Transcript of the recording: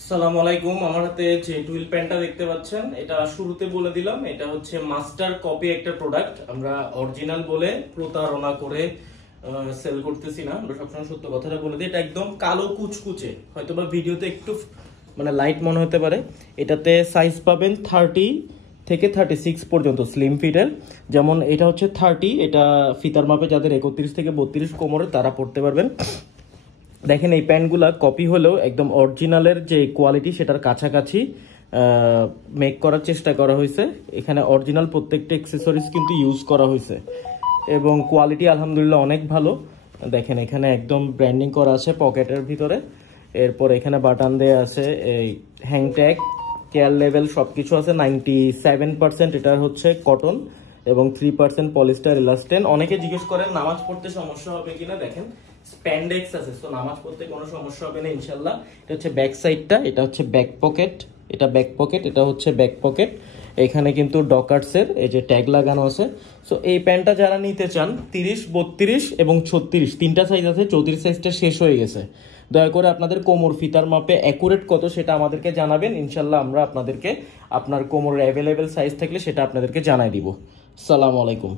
আসসালামু আলাইকুম। আমার হাতে যে টুইল প্যান্টটা দেখতে পাচ্ছেন, এটা শুরুতে বলে দিলাম, এটা হচ্ছে মাস্টার কপি একটা প্রোডাক্ট। আমরা অরিজিনাল বলে প্রতারণা করে সেল করতেছি না, আমরা সবসময় সত্য কথাটা বলে দিই। এটা একদম কালো কুচকুচে, হয়তোবা ভিডিওতে একটু মানে লাইট মনে হতে পারে। এটাতে সাইজ পাবেন 30 থেকে 36 পর্যন্ত স্লিম ফিটের। যেমন এটা হচ্ছে 30, এটা ফিতার মাপে যাদের 31 থেকে 32 কোমরে তারা পড়তে পারবেন। দেখেন এই প্যান্টগুলা কপি হলেও একদম অরিজিনালের যে কোয়ালিটি সেটার কাছাকাছি মেক করার চেষ্টা করা হয়েছে। এখানে অরিজিনাল প্রত্যেকটা অ্যাক্সেসরিজ কিন্তু ইউজ করা হয়েছে এবং কোয়ালিটি আলহামদুলিল্লাহ অনেক ভালো। দেখেন এখানে একদম ব্র্যান্ডিং করা আছে পকেটের ভিতরে। এরপর এখানে বাটন দেয়া আছে, এই হ্যাং ট্যাগ, কেয়ার লেভেল সব কিছু আছে। 97% এটার হচ্ছে কটন এবং 3% পলিস্টার ইলাস্টেন। অনেকে জিজ্ঞেস করেন নামাজ পড়তে সমস্যা হবে কিনা। দেখেন স্প্যান্ডেক্স আছে, তো নামাজ পড়তে কোনো সমস্যা হবে না ইনশাল্লাহ। এটা হচ্ছে ব্যাক সাইডটা, এটা হচ্ছে ব্যাক পকেট, এটা ব্যাক পকেট, এটা হচ্ছে ব্যাক পকেট। এখানে কিন্তু ডকার্সের এই যে ট্যাগ লাগানো আছে। সো এই প্যান্টটা যারা নিতে চান 30, 32 এবং 36 তিনটা সাইজ আছে। 34 সাইজটা শেষ হয়ে গেছে। দয়া করে আপনাদের কোমর ফিতার মাপে অ্যাকুরেট কত সেটা আমাদেরকে জানাবেন। ইনশাল্লাহ আমরা আপনাদেরকে আপনার কোমরের অ্যাভেলেবেল সাইজ থাকলে সেটা আপনাদেরকে জানাই দিব। আসসালামু আলাইকুম।